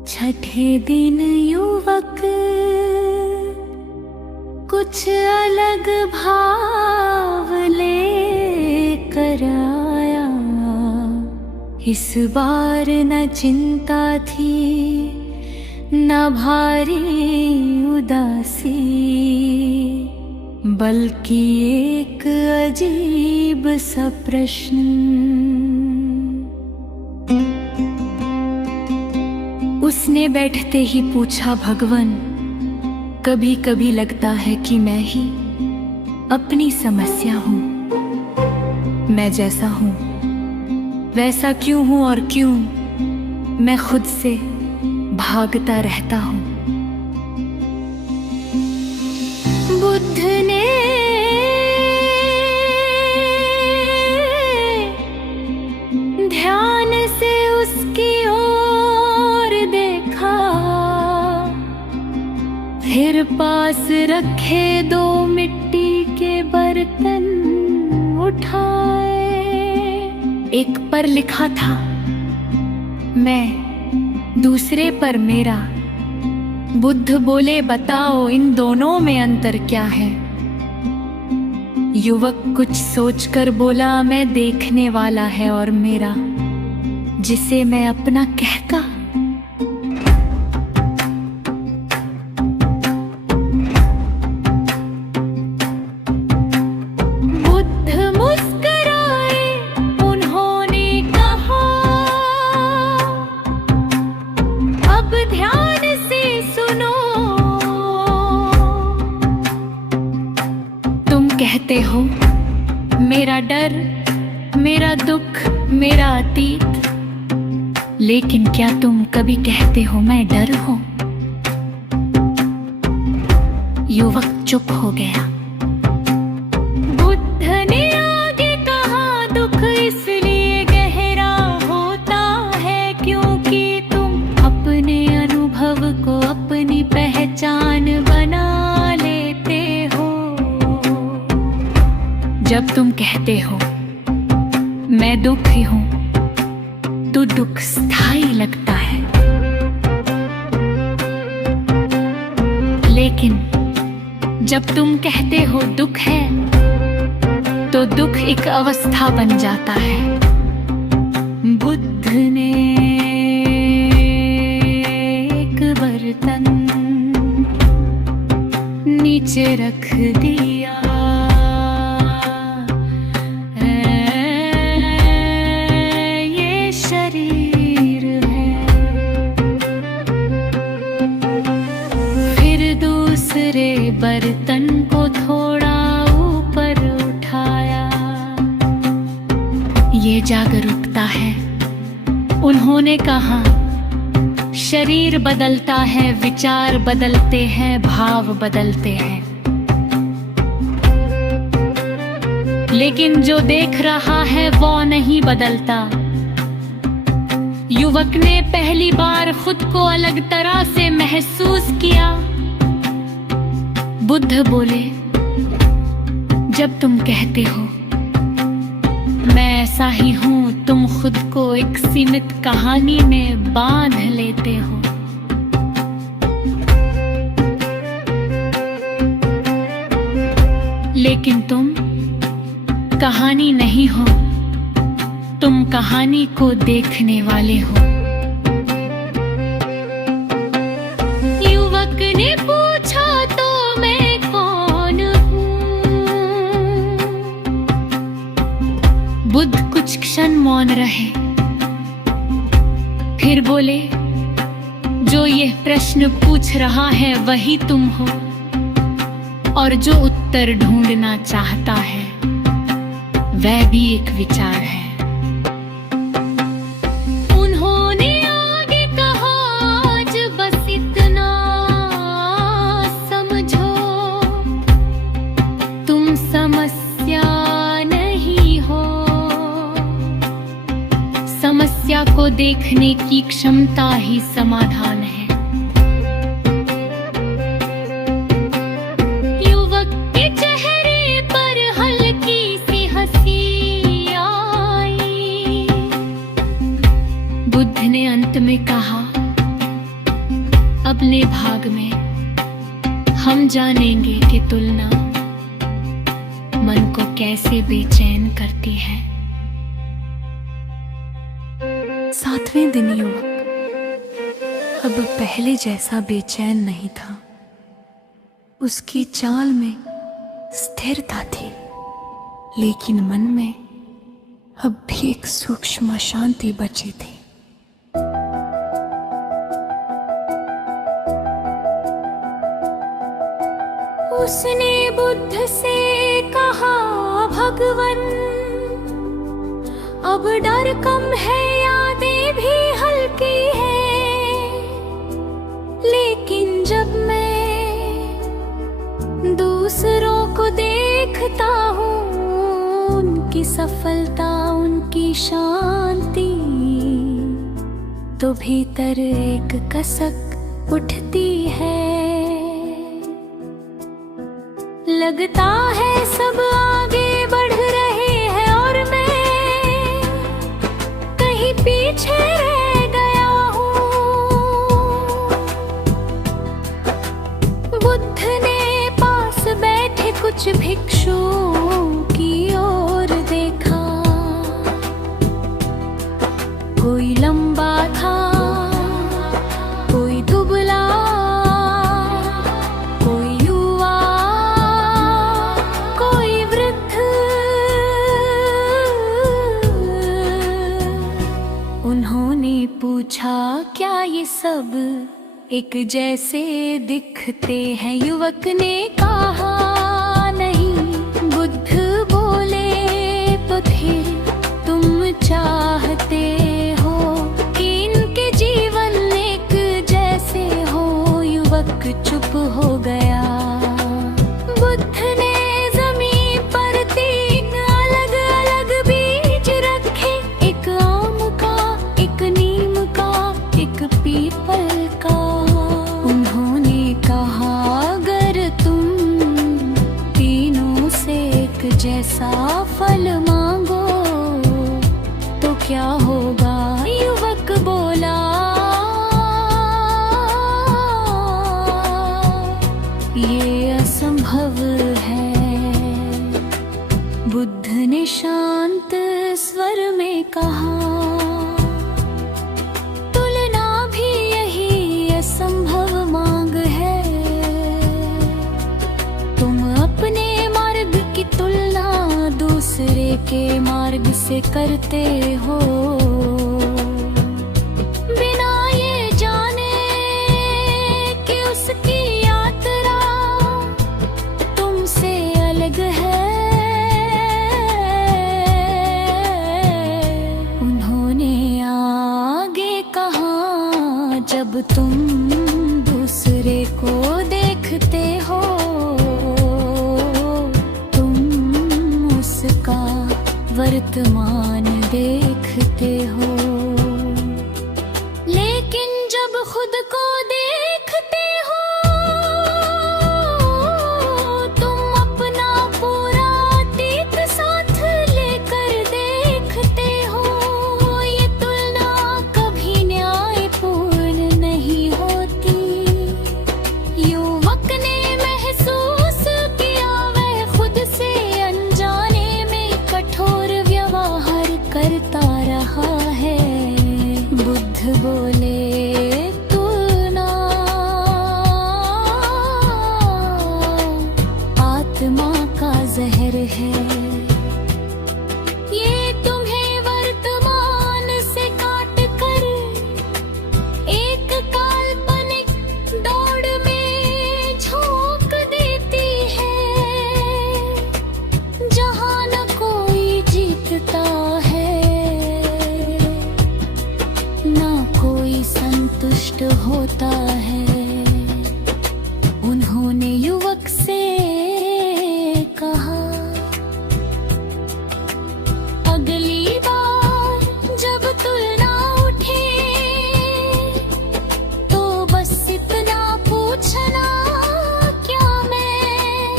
छठे दिन युवक कुछ अलग भाव लेकर आया। इस बार न चिंता थी न भारी उदासी, बल्कि एक अजीब सा प्रश्न। उसने बैठते ही पूछा, भगवन, कभी कभी लगता है कि मैं ही अपनी समस्या हूँ। मैं जैसा हूँ वैसा क्यों हूँ और क्यों मैं खुद से भागता रहता हूँ। बुद्ध ने ध्यान से उसकी ओर देखा, फिर पास रखे 2 मिट्टी के बर्तन उठाए। एक पर लिखा था मैं, दूसरे पर मेरा। बुद्ध बोले, बताओ इन दोनों में अंतर क्या है। युवक कुछ सोचकर बोला, मैं देखने वाला है और मेरा, जिसे मैं अपना कहका। बुद्ध मुस्कुराए, उन्होंने कहा, अब ध्यान से सुनो। तुम कहते हो मेरा डर, मेरा दुख, मेरा अतीत, लेकिन क्या तुम कभी कहते हो मैं डर हूं? युवक चुप हो गया। बुद्ध ने आगे कहा, दुख इसलिए गहरा होता है क्योंकि तुम अपने अनुभव को अपनी पहचान बना लेते हो। जब तुम कहते हो मैं दुखी हूं तो दुख स्थायी लगता है, लेकिन जब तुम कहते हो दुख है तो दुख एक अवस्था बन जाता है। बुद्ध ने एक बर्तन नीचे रख दिया। बर्तन को थोड़ा ऊपर उठाया। ये जागरूकता है, उन्होंने कहा। शरीर बदलता है, विचार बदलते हैं, भाव बदलते हैं, लेकिन जो देख रहा है वो नहीं बदलता। युवक ने पहली बार खुद को अलग तरह से महसूस किया। बुद्ध बोले, जब तुम कहते हो मैं ऐसा ही हूं, तुम खुद को एक सीमित कहानी में बांध लेते हो। लेकिन तुम कहानी नहीं हो, तुम कहानी को देखने वाले हो। युवक ने पूछा, तो बुद्ध कुछ क्षण मौन रहे, फिर बोले, जो ये प्रश्न पूछ रहा है वही तुम हो, और जो उत्तर ढूंढना चाहता है वह भी एक विचार है। उन्होंने आगे कहा, आज बस इतना समझो, तुम समस्या समस्या को देखने की क्षमता ही समाधान है। युवक के चेहरे पर हल्की सी हंसी आई। बुद्ध ने अंत में कहा, अपने भाग में हम जानेंगे कि तुलना मन को कैसे बेचैन करती है। 7वें दिन युवक अब पहले जैसा बेचैन नहीं था। उसकी चाल में स्थिरता थी, लेकिन मन में अब भी एक सूक्ष्म शांति बची थी। उसने बुद्ध से कहा, भगवन अब डर कम है, यादें भी हल्की है, लेकिन जब मैं दूसरों को देखता हूँ, उनकी सफलता, उनकी शांति, तो भीतर एक कसक उठती है। लगता है सब आगे बढ़ रहे हैं और मैं कहीं पीछे रह गया हूँ। बुद्ध ने पास बैठे कुछ भिक्षुओं की ओर देखा। कोई लंबा था, कोई दुबला, पूछा, क्या ये सब एक जैसे दिखते हैं? युवक ने कहा, नहीं। बुद्ध बोले, तो फिर तुम चाहते हो कि इनके जीवन एक जैसे हो? युवक चुप हो गया। बुद्ध ने जमीन पर 3 अलग-अलग बीज रखे, एक आम का, एक नीम का, एक पीपल का। उन्होंने कहा, अगर तुम तीनों से एक जैसा फल मांगो तो क्या होगा? युवक बोला, ये असंभव है। बुद्ध ने शांत स्वर में कहा, संभव मांग है। तुम अपने मार्ग की तुलना दूसरे के मार्ग से करते हो, बिना ये जाने कि उसकी यात्रा तुमसे अलग है। उन्होंने आगे कहा, जब तुम दूसरे को देखते हो, तुम उसका वर्तमान देखते हो, लेकिन जब खुद को देखते हो, तुम अपना पूरा अतीत साथ लेकर देखते हो। ये तुलना कभी न्यायपूर्ण नहीं होती। युवक ने महसूस किया, वह खुद से अनजाने में कठोर व्यवहार करता रहा है। बुद्ध बोले, तुलना आत्मा का जहर है। ये तुम्हें वर्तमान से काट कर एक काल्पनिक दौड़ में झोंक देती है, जहाँ न कोई जीतता है, न कोई संतुष्ट होता है। उन्होंने युवक से कहा, अगली बार जब तुलना उठे, तो बस इतना पूछना, क्या मैं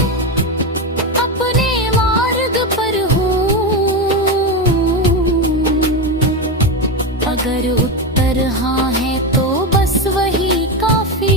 अपने मार्ग पर हूँ? अगर उत्तर हाँ है तो बस वही काफी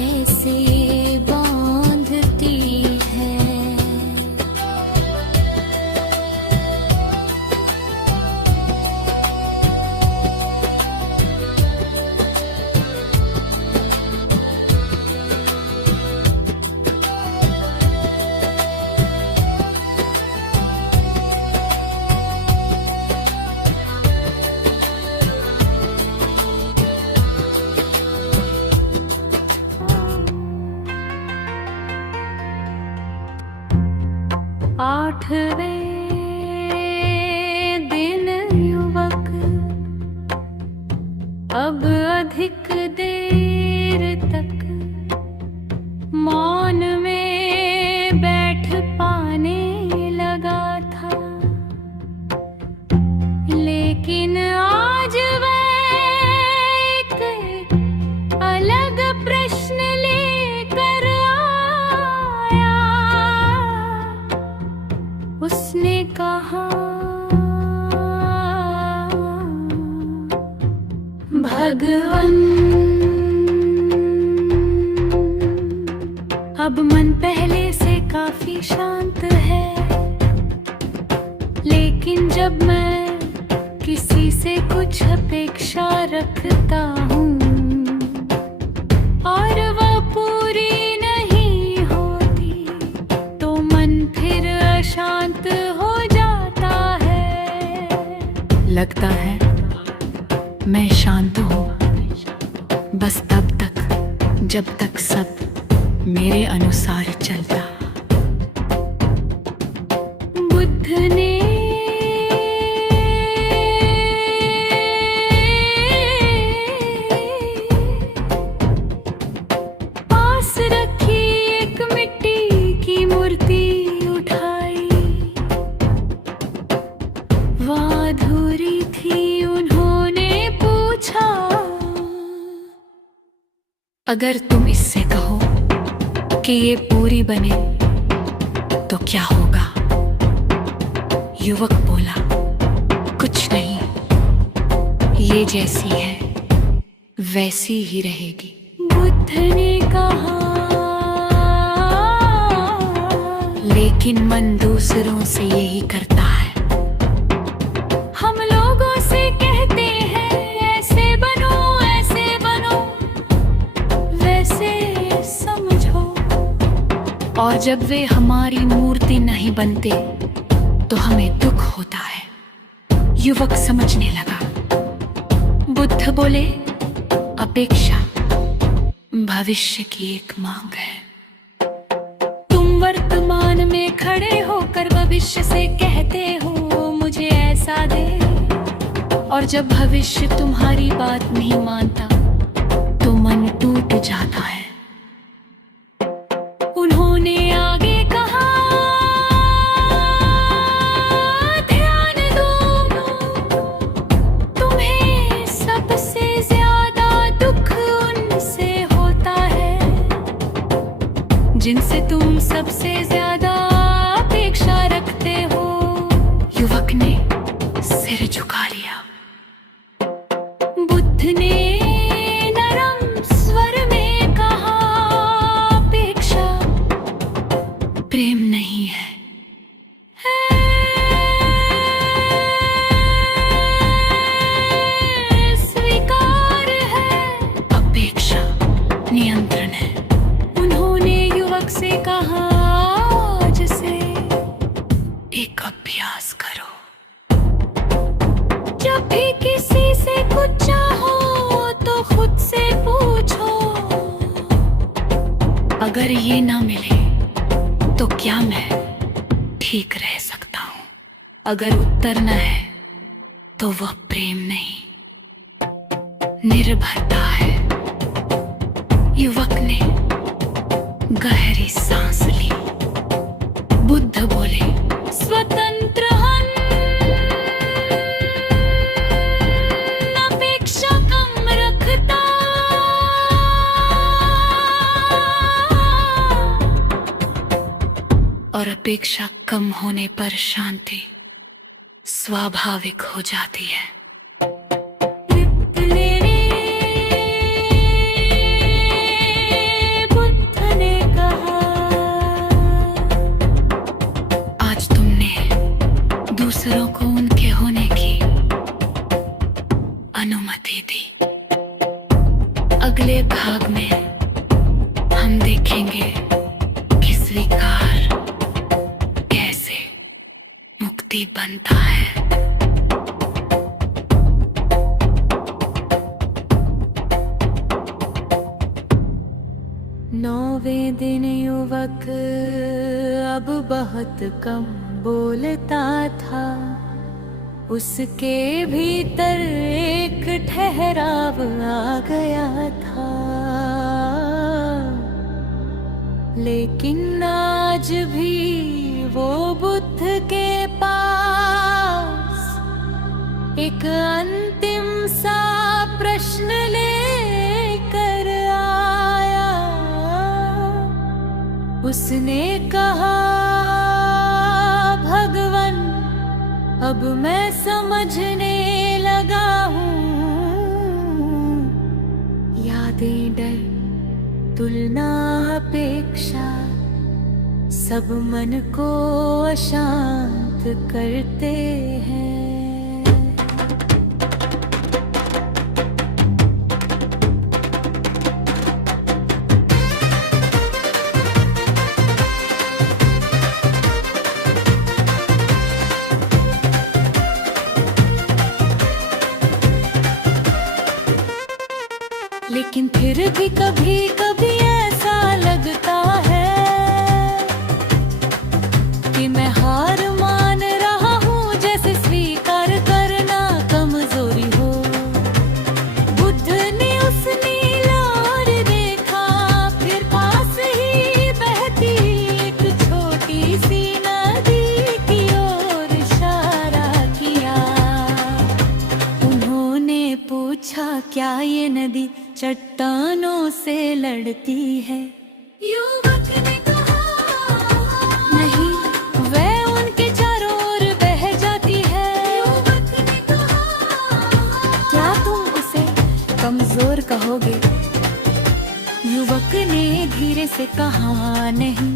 कैसे बांधती है। आठवें दिन युवक अब अधिक देर तक मौन में बैठ पाने लगा था, लेकिन आज वह एक अलग प्रश्न लेकर आया। उसने कहा, भगवन, अब मन पहले से काफी शांत है, लेकिन जब मैं किसी से कुछ अपेक्षा रखता हूँ और वह पूरी नहीं होती, तो मन फिर अशांत हो जाता है। लगता है मैं शांत हूँ बस तब तक जब तक सब मेरे अनुसार चलता। बुद्ध ने पास रखी एक मिट्टी की मूर्ति उठाई, वह अधूरी थी। उन्होंने पूछा, अगर तुम इससे कहो कि ये पूरी बने तो क्या होगा? युवक बोला, कुछ नहीं, ये जैसी है वैसी ही रहेगी। बुद्ध ने कहा, लेकिन मन दूसरों से यही करता है। हम लोगों से कहते हैं ऐसे बनो, ऐसे बनो, वैसे समझो, और जब वे हमारी मूर्ति नहीं बनते तो हमें दुख होता है। युवक समझने लगा। बुद्ध बोले, अपेक्षा भविष्य की एक मांग है। तुम वर्तमान में खड़े होकर भविष्य से कहते हो मुझे ऐसा दे, और जब भविष्य तुम्हारी बात नहीं मानता तो मन टूट जाता है। उन्होंने आगे कहा, ध्यान दो, तुम्हें सबसे ज्यादा दुख उनसे होता है जिनसे तुम सबसे ज्यादा अपेक्षा रखते हो। युवक ने सिर झुका लिया। बुद्ध ने नरम स्वर में कहा, अपेक्षा प्रेम नहीं है। स्वीकार है। अपेक्षा नियंत्रण है। उन्होंने युवक से कहा, आज से एक अभ्यास करो। जब भी किसी से कुछ चाहो तो खुद से पूछो, अगर ये ना मिले तो क्या मैं ठीक रह सकता हूँ? अगर उत्तर न है तो वह प्रेम नहीं, निर्भरता है। युवक ने गहरी सांस ली। बुद्ध बोले, स्वतंत्र हन, अपेक्षा कम रखता, और अपेक्षा कम होने पर शांति स्वाभाविक हो जाती है। खाब में हम देखेंगे कि स्वीकार कैसे मुक्ति बनता है। नौवें दिन युवक अब बहुत कम बोलता था, उसके भीतर एक ठहराव आ गया था। लेकिन आज भी वो बुद्ध के पास एक अंतिम सा प्रश्न लेकर आया। उसने कहा, भगवन, अब मैं समझने लगा हूँ, यादें, डर, तुलना, अपेक्षा सब मन को अशांत करते हैं। लेकिन फिर भी कभी कभी ऐसा लगता है कि मैं हार मान रहा हूँ, जैसे स्वीकार करना कमजोरी हो। बुद्ध ने उस नीला और देखा, फिर पास ही बहती एक छोटी सी नदी की ओर इशारा किया। उन्होंने पूछा, क्या ये नदी चट्टानों से लड़ती है? युवक ने कहा, नहीं, वह उनके चारों ओर बह जाती है। युवक ने कहा, क्या तुम उसे कमजोर कहोगे? युवक ने धीरे से कहा, नहीं,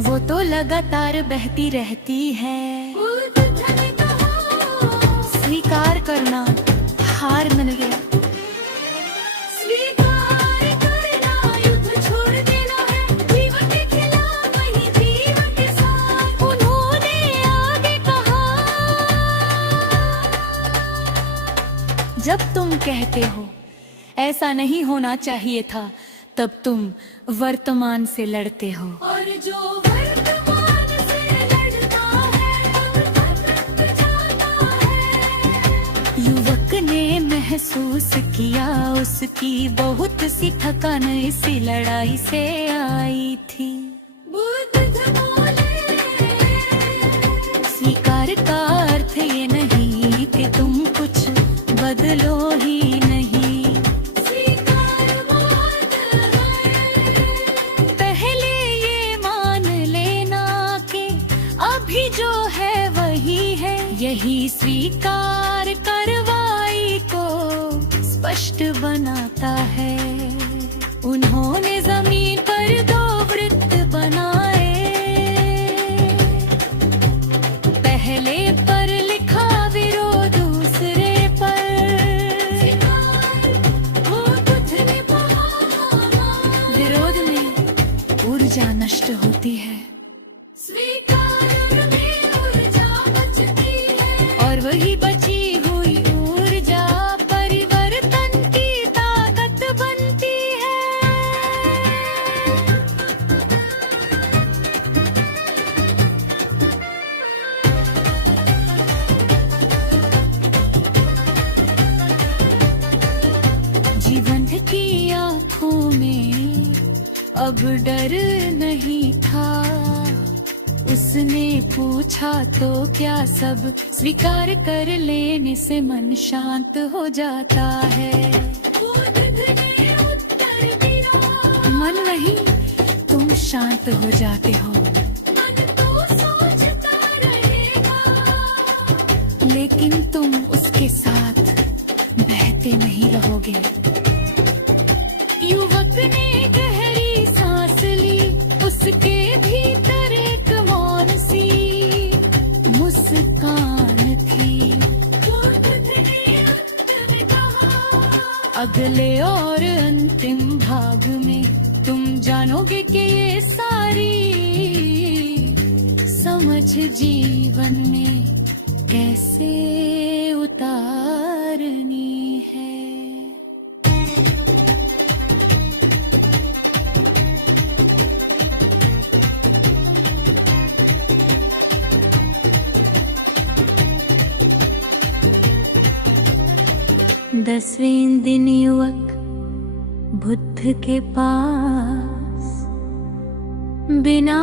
वो तो लगातार बहती रहती है। बुद्ध ने कहा, स्वीकार करना हार मान गया। जब तुम कहते हो ऐसा नहीं होना चाहिए था, तब तुम वर्तमान से लड़ते हो। और जो वर्तमान से लड़ता है, वो जाता है। युवक ने महसूस किया, उसकी बहुत सी थकान इसी लड़ाई से आई थी। बुद्ध बोले, स्वीकार का अर्थ ये नहीं कि तुम कुछ बदलो ही नहीं। स्वीकार पहले ये मान लेना कि अभी जो है वही है। यही स्वीकार कार्रवाई को स्पष्ट बनाता है। उन्होंने जमीन पर दो वृत्त बनाए, पहले पर लिखा विरोध, दूसरे ऊर्जा नष्ट होती है, स्वीकार में ऊर्जा बचती है, और वही बची हुई ऊर्जा परिवर्तन की ताकत बनती है। जीवन की आँखों में अब डर नहीं था। उसने पूछा, तो क्या सब स्वीकार कर लेने से मन शांत हो जाता है? मन नहीं, तुम शांत हो जाते हो। मन तो सोचता रहेगा, लेकिन तुम उसके साथ बहते नहीं रहोगे। युवक ने गहरी सांस ली, उसके भीतर एक मौन सी मुस्कान थी। अगले और अंतिम भाग भाग में तुम जानोगे कि ये सारी समझ जीवन में कैसे उतारनी है। दसवें दिन युवक बुद्ध के पास बिना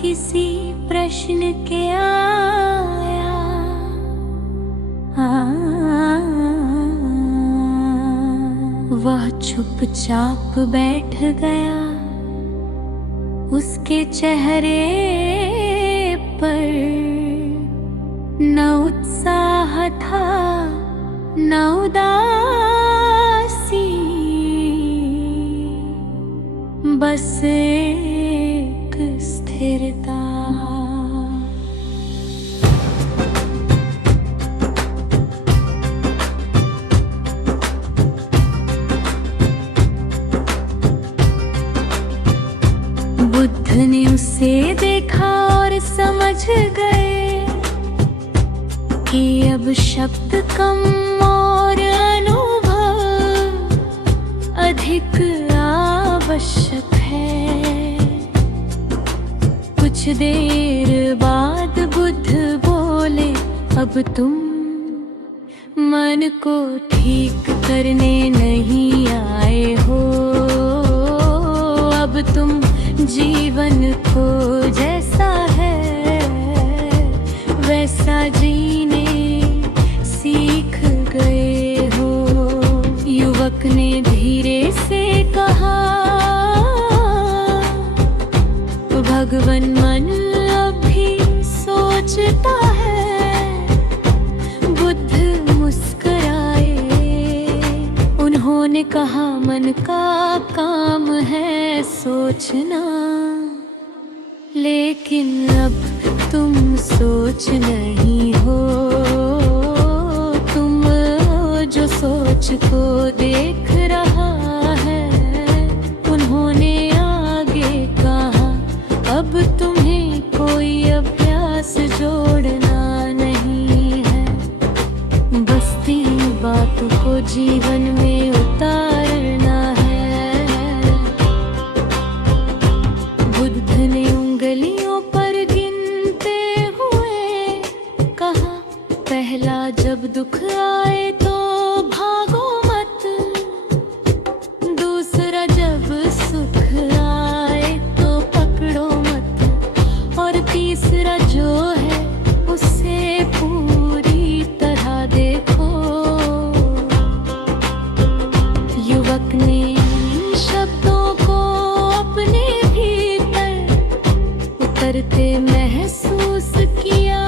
किसी प्रश्न के आया। वह चुपचाप बैठ गया, उसके चेहरे पर न उत्साह था न उदासी, बस एक स्थिरता। बुद्ध ने उसे देखा और समझ गए कि अब शब्द कम और अनुभव अधिक आवश्यक है। कुछ देर बाद बुद्ध बोले, अब तुम मन को ठीक करने नहीं आए हो, अब तुम जीवन को जैसा है वैसा जीने सीख गए हो। युवक ने धीरे से कहा, भगवान मन अभी सोचता है। बुद्ध मुस्कुराए, उन्होंने कहा मन का काम है सोचना, लेकिन अब तुम सोच नहीं हो, तुम जो सोच को देख रहा है। उन्होंने आगे कहा, अब तुम्हें कोई अभ्यास जोड़ना नहीं है, बस तीन बातों को जीवन में उतारना है। बुद्ध ने उंगलियों पर गिनते हुए कहा, पहला जब दुख आए तो भागो मत, दूसरा जब सुख आए तो पकड़ो मत, और तीसरा जो है उसे पूरी तरह देखो। युवक ने इन शब्दों को अपने भीतर उतरते महसूस किया।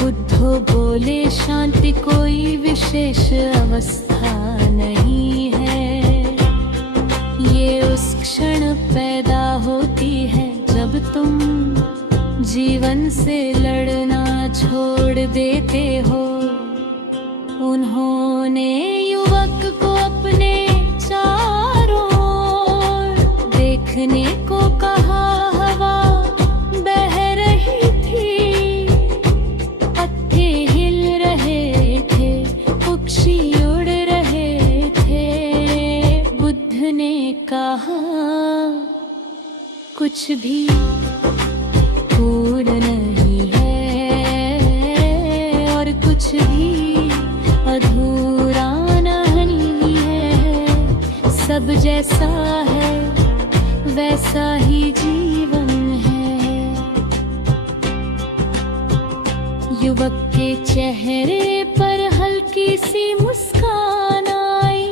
बुद्ध बोले, शांति कोई विशेष अवस्था नहीं है, ये उस क्षण पैदा होती है जब तुम जीवन से लड़ना छोड़ देते हो। उन्होंने युवक को अपने चारों ओर देखने को कहा। हवा बह रही थी, पत्ते हिल रहे थे, पक्षी उड़ रहे थे। बुद्ध ने कहा, कुछ भी पूर्ण नहीं है और कुछ भी अधूरा नहीं है, सब जैसा है वैसा ही जीवन है। युवक के चेहरे पर हल्की सी मुस्कान आई,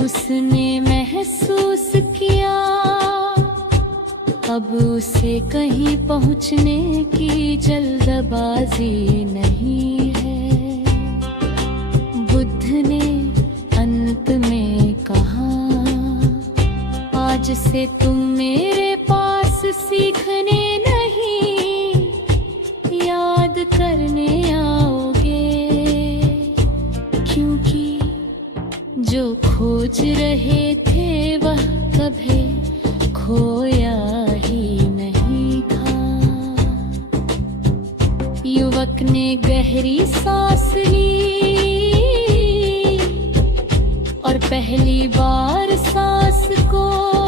उसने महसूस किया अब उसे कहीं पहुंचने की जल्दबाजी नहीं है। बुद्ध ने अंत में कहा, आज से तुम मेरे पास सीखने नहीं, याद करने आओगे, क्योंकि जो खो सोच रहे थे वह कभी खोया ही नहीं था। युवक ने गहरी सांस ली और पहली बार सांस को